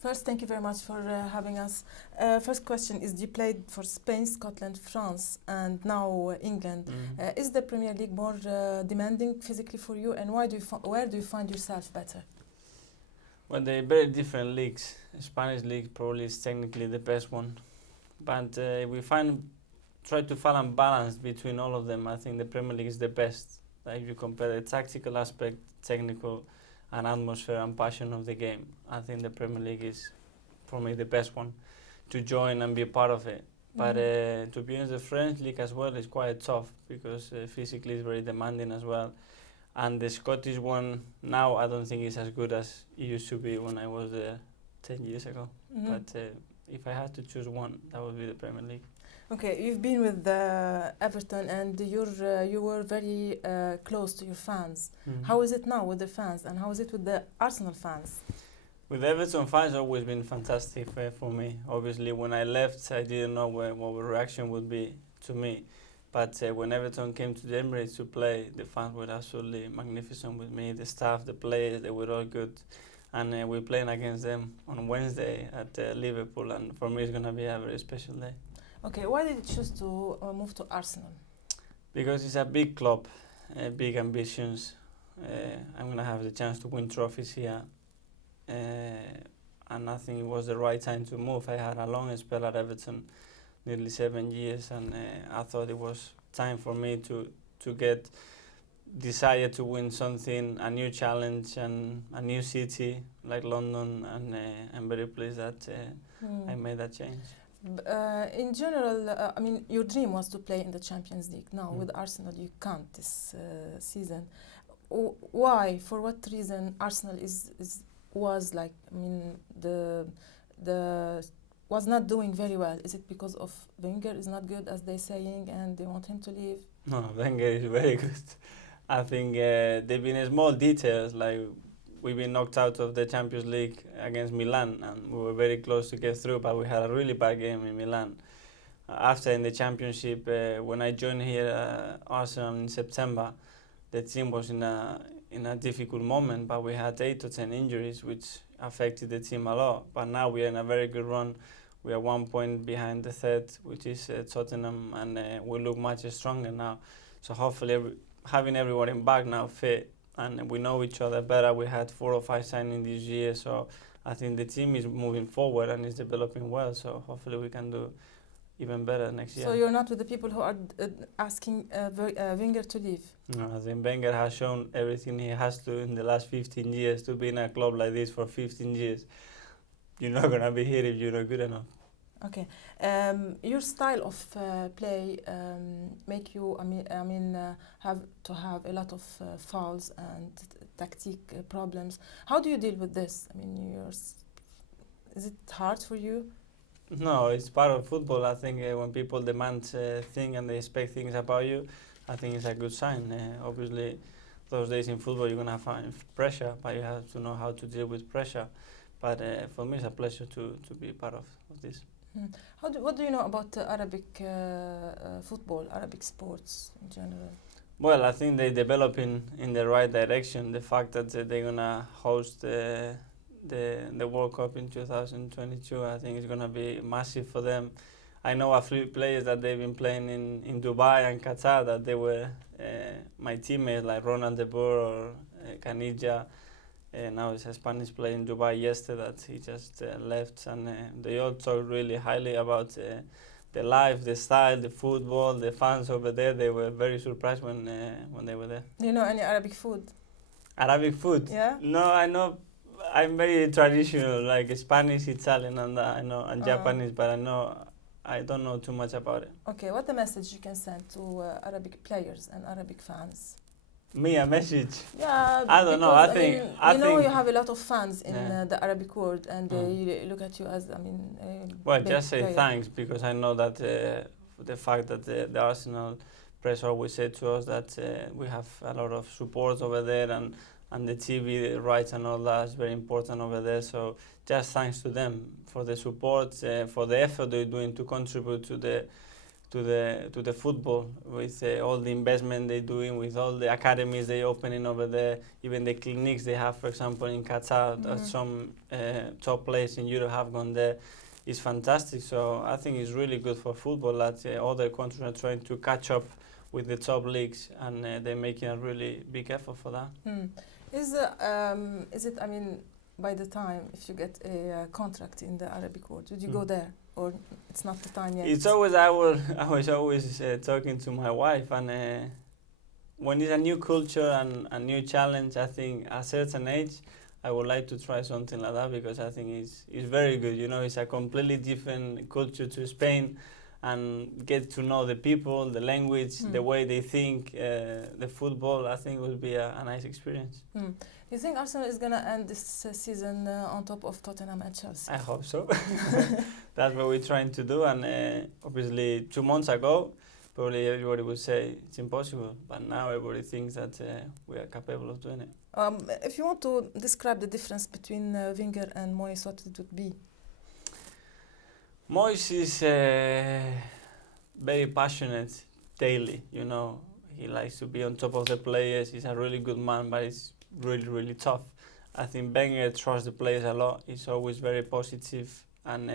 First, thank you very much for having us. First question is, you played for Spain, Scotland, France, and now England. Is the Premier League more demanding physically for you, and where do you find yourself better? Well, they're very different leagues. The Spanish league probably is technically the best one, but try to find a balance between all of them. I think the Premier League is the best. If you compare the tactical aspect, technical, and atmosphere and passion of the game, I think the Premier League is, for me, the best one to join and be part of it. But to be honest, the French league as well is quite tough because physically it's very demanding as well. And the Scottish one now I don't think is as good as it used to be when I was there 10 years ago. But if I had to choose one, that would be the Premier League. Okay, you've been with Everton, and you were very close to your fans. How is it now with the fans, and how is it with the Arsenal fans? With Everton fans, always been fantastic for me. Obviously, when I left, I didn't know what the reaction would be to me. But when Everton came to the Emirates to play, the fans were absolutely magnificent with me. The staff, the players, they were all good. And we're playing against them on Wednesday at Liverpool, and for me it's going to be a very special day. Okay, why did you choose to move to Arsenal? Because it's a big club, big ambitions. I'm going to have the chance to win trophies here. And I think it was the right time to move. I had a long spell at Everton, nearly 7 years, and I thought it was time for me to get desire to win something, a new challenge and a new city like London, and I'm very pleased that I made that change. In general, I mean, your dream was to play in the Champions League. Now with Arsenal you can't this season. Why? For what reason Arsenal was like, I mean, was not doing very well? Is it because of Wenger is not good as they're saying and they want him to leave? No, Wenger is very good. I think they've been small details, like we've been knocked out of the Champions League against Milan, and we were very close to get through, but we had a really bad game in Milan. After in the Championship, when I joined here Arsenal in September, the team was in a difficult moment, but we had 8 to 10 injuries, which affected the team a lot. But now we are in a very good run. We are 1 point behind the third, which is Tottenham, and we look much stronger now. So hopefully having everyone back now fit, and we know each other better. We had 4 or 5 signings this year, so I think the team is moving forward and is developing well. So hopefully we can do even better next year. So you're not with the people who are asking Wenger to leave? No, I think Wenger has shown everything he has to in the last 15 years to be in a club like this for 15 years. You're not going to be here if you're not good enough. Okay. Your style of play make you, have to have a lot of fouls and tactic problems. How do you deal with this? I mean, is it hard for you? No, it's part of football. I think when people demand things and they expect things about you, I think it's a good sign. Obviously, those days in football you're going to find pressure, but you have to know how to deal with pressure. But for me, it's a pleasure to be part of this. What do you know about Arabic football, Arabic sports in general? Well, I think they're developing in the right direction. The fact that they're going to host the World Cup in 2022, I think it's going to be massive for them. I know a few players that they've been playing in Dubai and Qatar that they were my teammates, like Ronald De Boer or Canija. Now it's a Spanish player in Dubai yesterday that he just left, and they all talk really highly about the life, the style, the football, the fans over there. They were very surprised when they were there. Do you know any Arabic food? Arabic food? Yeah. No, I know. I'm very traditional, like Spanish, Italian, and I know, and Japanese, but I don't know too much about it. Okay, what the message you can send to Arabic players and Arabic fans? Me, a message? Yeah, I don't know. I think you have a lot of fans in the Arabic world, and they look at you as, well, just say thanks, because I know that the fact that the Arsenal press always said to us that we have a lot of support over there, and the TV rights and all that is very important over there. So just thanks to them for the support, for the effort they're doing to contribute to the football with all the investment they're doing, with all the academies they're opening over there, even the clinics they have, for example, in Qatar, that some top players in Europe have gone there. It's fantastic. So I think it's really good for football that other countries are trying to catch up with the top leagues, and they're making a really big effort for that. Is it? I mean, by the time if you get a contract in the Arabic world, would you go there, or it's not the time yet? It's always I was always talking to my wife, and when it's a new culture and a new challenge, I think at a certain age, I would like to try something like that, because I think it's very good. You know, it's a completely different culture to Spain, and get to know the people, the language, the way they think, the football. I think will be a nice experience. You think Arsenal is going to end this season on top of Tottenham and Chelsea? I hope so. That's what we're trying to do. And obviously, 2 months ago, probably everybody would say it's impossible. But now everybody thinks that we are capable of doing it. If you want to describe the difference between Wenger and Moyes, what it would be? Moyes is very passionate daily, you know. He likes to be on top of the players. He's a really good man, but he's really, really tough. I think Wenger trusts the players a lot. He's always very positive, and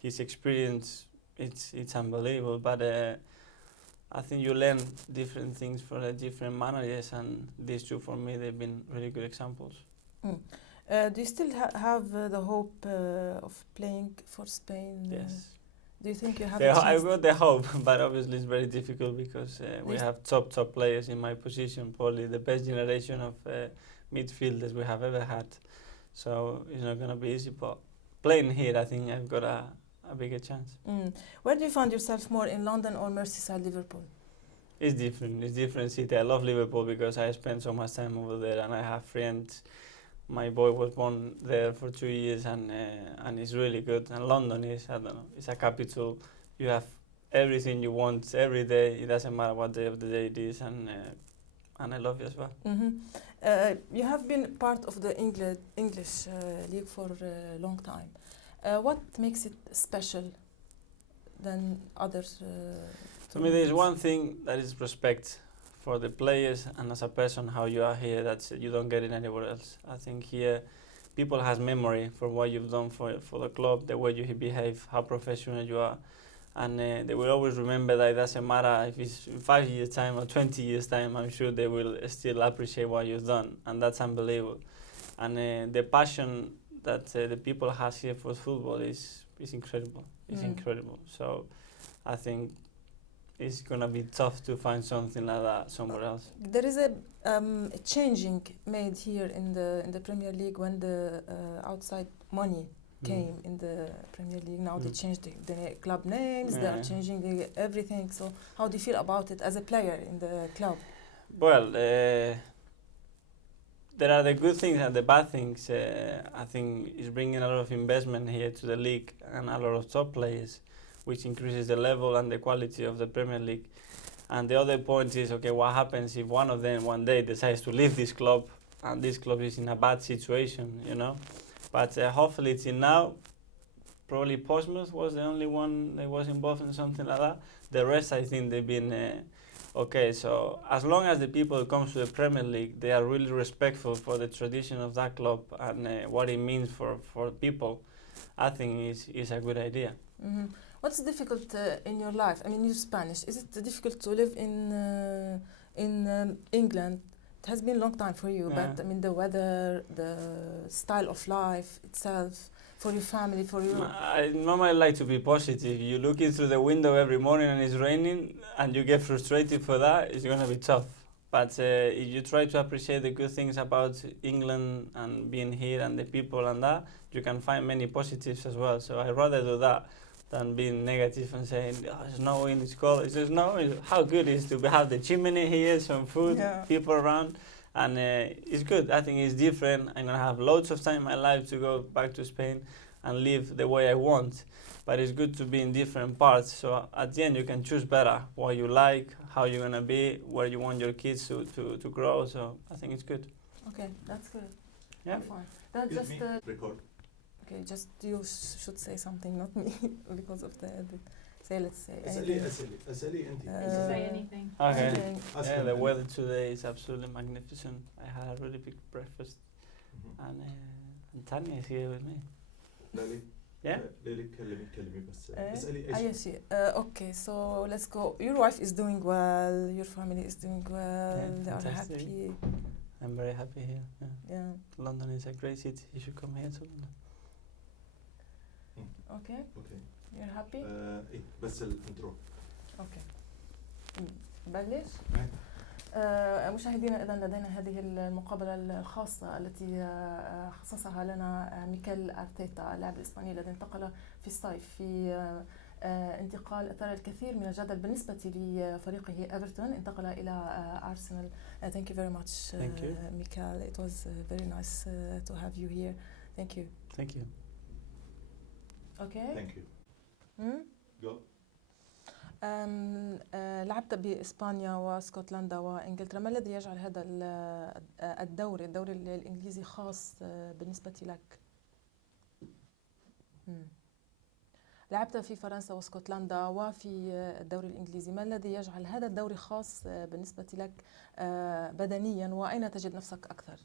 his experience, it's unbelievable. But I think you learn different things from the different managers, and these two, for me, they've been really good examples. Do you still have the hope of playing for Spain? Yes. Do you think you have a chance? I've got the hope, but obviously it's very difficult, because we have top players in my position, probably the best generation of midfielders we have ever had. So it's not going to be easy, but playing here, I think I've got a bigger chance. Where do you find yourself more, in London or Merseyside, Liverpool? It's different. It's different city. I love Liverpool because I spent so much time over there, and I have friends. My boy was born there for 2 years, and it's really good. And London is, I don't know, it's a capital. You have everything you want every day. It doesn't matter what day of the day it is, and I love it as well. You have been part of the English league for a long time. What makes it special than others? To me, there's one thing that is respect for the players, and as a person, how you are here, that you don't get it anywhere else. I think here, people has memory for what you've done for the club, the way you behave, how professional you are, and they will always remember that it doesn't matter if it's 5 years time or 20 years time. I'm sure they will still appreciate what you've done, and that's unbelievable. And the passion that the people has here for football is incredible. It's incredible. So I think it's gonna be tough to find something like that somewhere else. There is a changing made here in the Premier League when the outside money came in the Premier League. Now they changed the club names. They are changing everything. So how do you feel about it as a player in the club? Well, there are the good things and the bad things. I think it's bringing a lot of investment here to the league and a lot of top players, which increases the level and the quality of the Premier League. And the other point is, okay, what happens if one of them one day decides to leave this club, and this club is in a bad situation, you know? But hopefully it's in now. Probably Portsmouth was the only one that was involved in something like that. The rest, I think they've been okay. So as long as the people who come to the Premier League, they are really respectful for the tradition of that club and what it means for people, I think is a good idea. What's difficult in your life? I mean, you're Spanish. Is it difficult to live in England? It has been a long time for you, but I mean, the weather, the style of life itself, for your family, for you. I normally like to be positive. You look in through the window every morning and it's raining, and you get frustrated for that, it's going to be tough. But if you try to appreciate the good things about England and being here and the people and that, you can find many positives as well. So I'd rather do that than being negative and saying, oh, it's snowing, it's cold. It's just how good it is to have the chimney here, some food, people around. And it's good. I think it's different. I'm going to have loads of time in my life to go back to Spain and live the way I want. But it's good to be in different parts. So at the end, you can choose better what you like, how you're going to be, where you want your kids to grow. So I think it's good. Okay, that's good. Yeah. Fine. That's just record. Okay, just you should say something, not me, because of the edit. say, let's say اسألي anything. اسألي أنت. Say anything. Okay. Anything. Yeah, the weather today is absolutely magnificent. I had a really big breakfast, and Tanya is here with me. ليلي. Yeah. ليلي كلمي بس اسألي أي شيء. Okay, so let's go. Your wife is doing well. Your family is doing well. Yeah, They are fantastic. happy. I'm very happy here. Yeah. Yeah. London is a great city. You should come here to London. Okay. أوكي. You're happy. إيه بس الانترو. Okay. بلش. إيه. مشاهدينا، إذا لدينا هذه المقابلة الخاصة التي خصصها لنا ميكيل أرتيتا، اللاعب الإسباني الذي انتقل في الصيف في انتقال أثار الكثير من الجدل بالنسبة لفريقه إيفرتون. انتقل إلى أرسنال. Thank you very much, Mikel. It was very nice to have you here. Thank you. Thank you. Okay. Thank you. Go. لعبت بإسبانيا واسكتلندا وإنجلترا. ما الذي يجعل هذا الدوري الإنجليزي خاص بالنسبة لك؟ لعبت في فرنسا واسكتلندا وفي الدوري الإنجليزي. ما الذي يجعل هذا الدوري خاص بالنسبة لك بدنيا، وأين تجد نفسك أكثر؟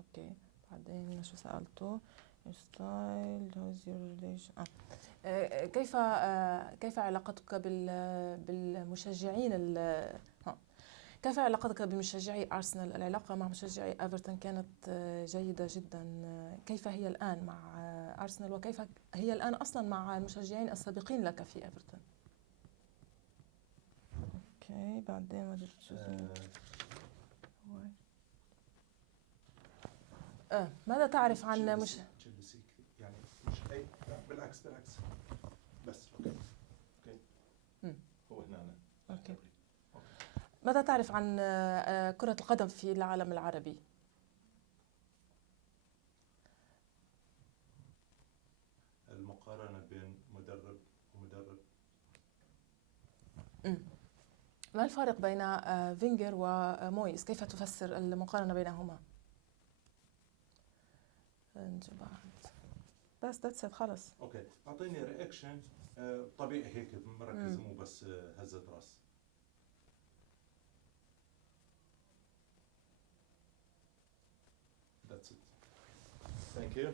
أوكي. بعدين شو سألته؟ Your style, how's your relation? كيف علاقتك بالمشجعين كيف علاقتك بمشجعي أرسنال؟ العلاقة مع مشجعي إيفرتون كانت جيدة جدا. كيف هي الآن مع أرسنال، وكيف هي الآن أصلا مع المشجعين السابقين لك في إيفرتون؟ أوكي. بعدين ما ماذا تعرف عن يعني مش أي بالعكس بس أوكي. هو هنا أنا. أوكي. ماذا تعرف عن كرة القدم في العالم العربي؟ المقارنة بين مدرب ومدرب. ما الفارق بين فينجر ومويس؟ كيف تفسر المقارنة بينهما؟ بس that's it خلص. اوكي. اعطيني رياكشن طبيعي هيك مركز، مو بس هزة راس. That's it. Thank you.